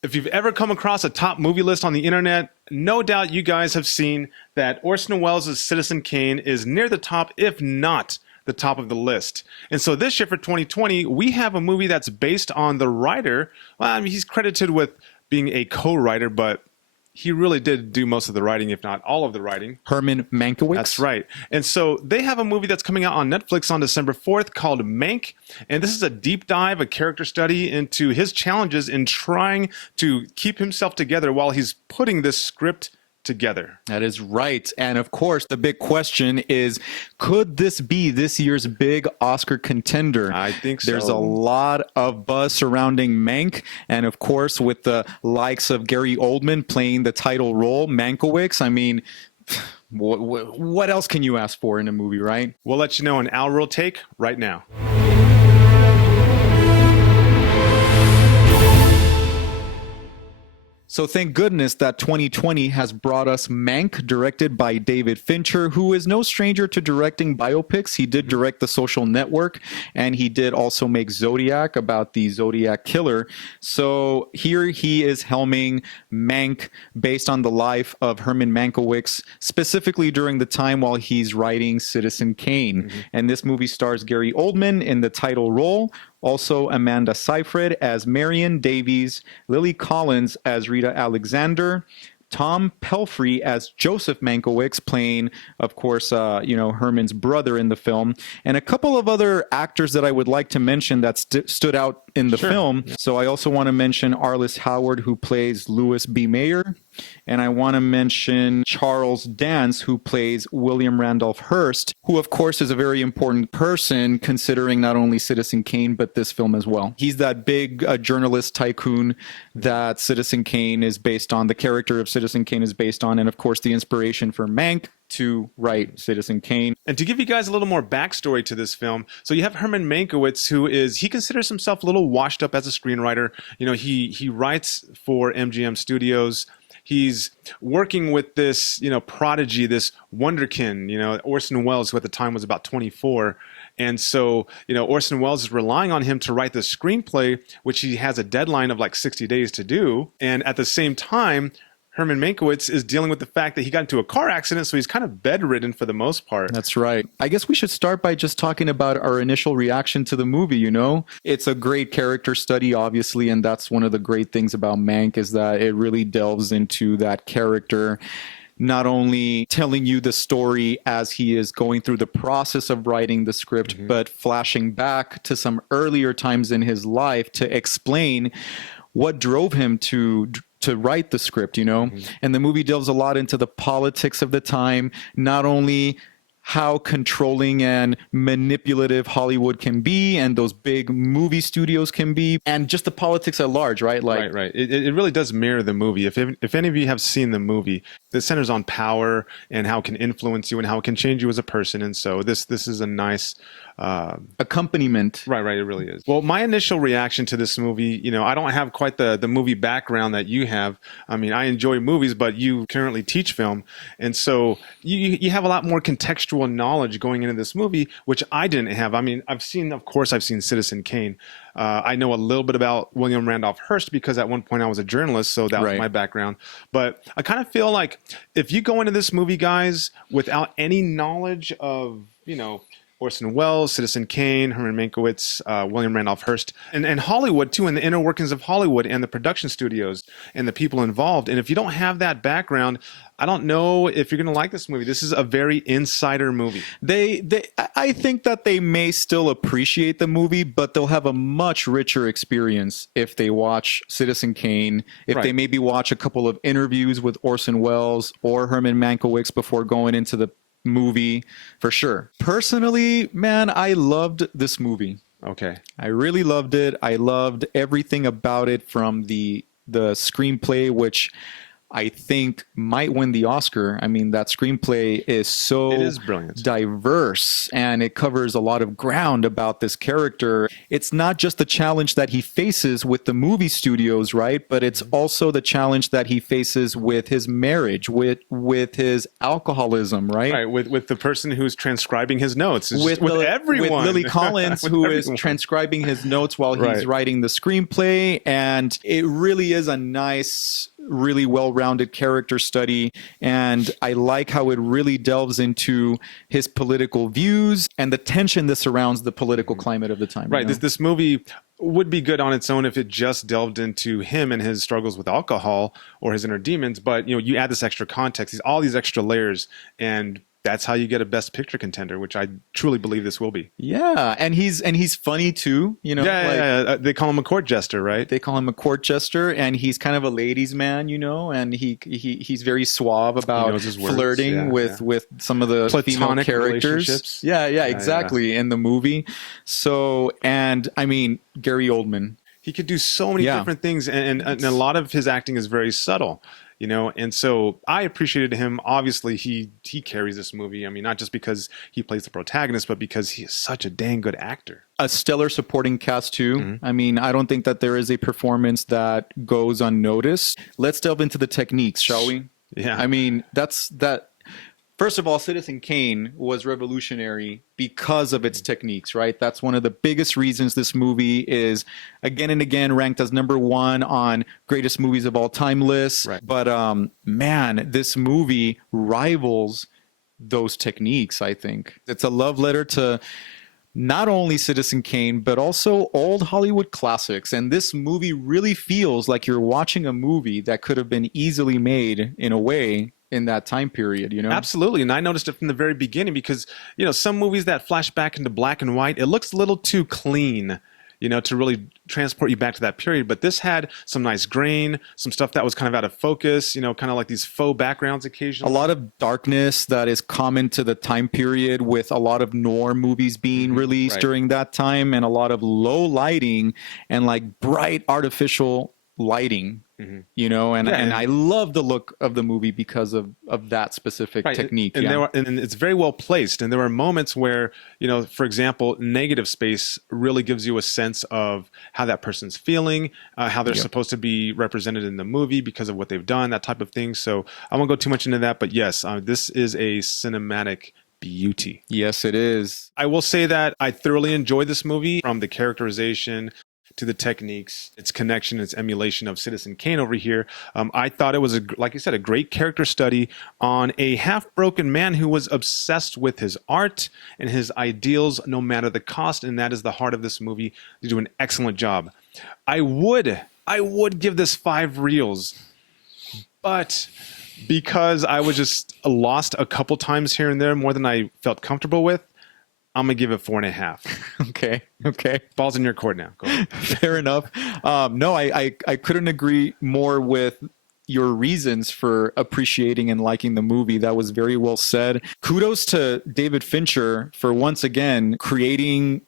If you've ever come across a top movie list on the internet, no doubt you guys have seen that Orson Welles' Citizen Kane is near the top, if not the top of the list. And so this year for 2020, we have a movie that's based on the writer. Well, I mean, he's credited with being a co-writer, but he really did do most of the writing, if not all of the writing. Herman Mankiewicz. That's right. And so they have a movie that's coming out on Netflix on December 4th called Mank. And this is a deep dive, a character study into his challenges in trying to keep himself together while he's putting this script together. That is right. And of course, the big question is, could this be this year's big Oscar contender? I think so. There's a lot of buzz surrounding Mank. And of course, with the likes of Gary Oldman playing the title role, Mankiewicz, I mean, what else can you ask for in a movie, right? We'll let you know an Al Real take right now. So thank goodness that 2020 has brought us Mank, directed by David Fincher, who is no stranger to directing biopics. He did direct The Social Network, and he did also make Zodiac, about the Zodiac killer. So here he is helming Mank, based on the life of Herman Mankiewicz, specifically during the time while he's writing Citizen Kane. And this movie stars Gary Oldman in the title role, also Amanda Seyfried as Marion Davies, Lily Collins as Rita Alexander, Tom Pelphrey as Joseph Mankiewicz, playing, of course, Herman's brother in the film, and a couple of other actors that I would like to mention that stood out in the film. So I also want to mention Arliss Howard, who plays Louis B. Mayer, and I want to mention Charles Dance, who plays William Randolph Hearst, who, of course, is a very important person considering not only Citizen Kane, but this film as well. He's that big journalist tycoon that Citizen Kane is based on, the character of Citizen Kane is based on, and of course the inspiration for Mank to write Citizen Kane. And to give you guys a little more backstory to this film, so you have Herman Mankiewicz, he considers himself a little washed up as a screenwriter. You know, he writes for MGM Studios. He's working with this, prodigy, this wonderkin, Orson Welles, who at the time was about 24. And so, Orson Welles is relying on him to write the screenplay, which he has a deadline of like 60 days to do. And at the same time, Herman Mankiewicz is dealing with the fact that he got into a car accident, so he's kind of bedridden for the most part. That's right. I guess we should start by just talking about our initial reaction to the movie, It's a great character study, obviously, and that's one of the great things about Mank, is that it really delves into that character, not only telling you the story as he is going through the process of writing the script, but flashing back to some earlier times in his life to explain what drove him to write the script, And the movie delves a lot into the politics of the time, not only how controlling and manipulative Hollywood can be and those big movie studios can be, and just the politics at large, right? Right. It really does mirror the movie. If any of you have seen the movie, it centers on power and how it can influence you and how it can change you as a person. And so this is a nice accompaniment. Right, it really is. Well, my initial reaction to this movie, I don't have quite the movie background that you have. I mean, I enjoy movies, but you currently teach film. And so you have a lot more contextual knowledge going into this movie, which I didn't have. I mean, I've seen Citizen Kane. I know a little bit about William Randolph Hearst because at one point I was a journalist, so that was my background. But I kind of feel like if you go into this movie, guys, without any knowledge of, Orson Welles, Citizen Kane, Herman Mankiewicz, William Randolph Hearst, and Hollywood too, and the inner workings of Hollywood and the production studios and the people involved. And if you don't have that background, I don't know if you're going to like this movie. This is a very insider movie. I think that they may still appreciate the movie, but they'll have a much richer experience if they watch Citizen Kane, if they maybe watch a couple of interviews with Orson Welles or Herman Mankiewicz before going into the movie, for sure. Personally, man, I loved this movie. Okay. I really loved it. I loved everything about it, from the screenplay, which I think might win the Oscar. I mean, that screenplay is so It is brilliant. diverse, and it covers a lot of ground about this character. It's not just the challenge that he faces with the movie studios, right? But it's also the challenge that he faces with his marriage, with his alcoholism, right? Right, with the person who's transcribing his notes. It's just with With everyone. Lily Collins, With who everyone. is transcribing his notes while he's Right. writing the screenplay. And it really is a nice, really well-rounded character study. And I like how it really delves into his political views and the tension that surrounds the political climate of the time. Right. You know? This movie would be good on its own if it just delved into him and his struggles with alcohol or his inner demons. But you add this extra context, all these extra layers, and that's how you get a Best Picture contender, which I truly believe this will be. Yeah, and he's funny too. Yeah. They call him a court jester, right? They call him a court jester, and he's kind of a ladies' man, and he's very suave about knows his words. flirting Yeah, with some of the female Platonic characters. relationships. Yeah, Yeah, exactly, in the movie. So, and I mean, Gary Oldman. He could do so many different things, and a lot of his acting is very subtle. And so I appreciated him. Obviously, he carries this movie. I mean, not just because he plays the protagonist, but because he is such a dang good actor. A stellar supporting cast too. Mm-hmm. I mean, I don't think that there is a performance that goes unnoticed. Let's delve into the techniques, shall we? Yeah. I mean, that's that. First of all, Citizen Kane was revolutionary because of its techniques, right? That's one of the biggest reasons this movie is again and again ranked as #1 on greatest movies of all time lists. Right. But man, this movie rivals those techniques, I think. It's a love letter to not only Citizen Kane, but also old Hollywood classics. And this movie really feels like you're watching a movie that could have been easily made in a way in that time period, Absolutely. And I noticed it from the very beginning because, some movies that flash back into black and white, it looks a little too clean, to really transport you back to that period. But this had some nice grain, some stuff that was kind of out of focus, kind of like these faux backgrounds A occasionally. lot of darkness that is common to the time period, with a lot of noir movies being released Right. during that time, and a lot of low lighting and like bright artificial lighting. And and I love the look of the movie because of that specific Right. technique. And, and it's very well placed. And there were moments where, for example, negative space really gives you a sense of how that person's feeling, how they're supposed to be represented in the movie because of what they've done, that type of thing. So I won't go too much into that. But yes, this is a cinematic beauty. Yes, it is. I will say that I thoroughly enjoyed this movie, from the characterization to the techniques, its connection, its emulation of Citizen Kane over here. I thought it was, like you said, a great character study on a half-broken man who was obsessed with his art and his ideals, no matter the cost, and that is the heart of this movie. They do an excellent job. I would give this 5 reels, but because I was just lost a couple times here and there, more than I felt comfortable with, I'm gonna give it 4.5. Okay. Ball's in your court now. Go ahead. Fair enough. No, I couldn't agree more with your reasons for appreciating and liking the movie. That was very well said. Kudos to David Fincher for once again creating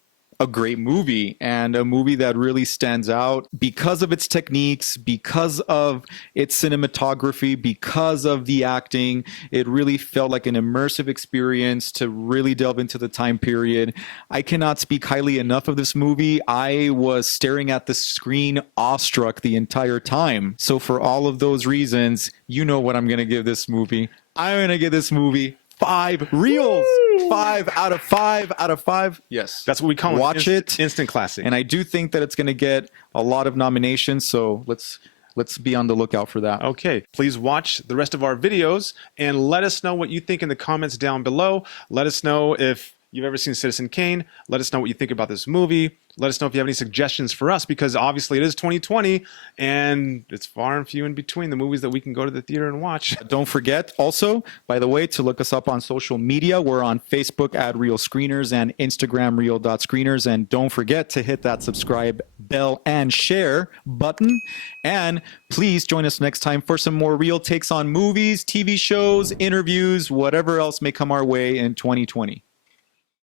a great movie, and a movie that really stands out because of its techniques, because of its cinematography, because of the acting. It really felt like an immersive experience to really delve into the time period. I cannot speak highly enough of this movie. I was staring at the screen awestruck the entire time. So for all of those reasons, you know what I'm going to give this movie. I'm going to give this movie 5 reels. 5 out of 5 out of 5. Yes. That's what we call Watch it. Instant classic. And I do think that it's going to get a lot of nominations. So let's be on the lookout for that. Okay. Please watch the rest of our videos and let us know what you think in the comments down below. Let us know if you've ever seen Citizen Kane. Let us know what you think about this movie. Let us know if you have any suggestions for us, because obviously it is 2020 and it's far and few in between the movies that we can go to the theater and watch. Don't forget also, by the way, to look us up on social media. We're on Facebook at Real Screeners and Instagram real.screeners. And don't forget to hit that subscribe bell and share button. And please join us next time for some more real takes on movies, TV shows, interviews, whatever else may come our way in 2020.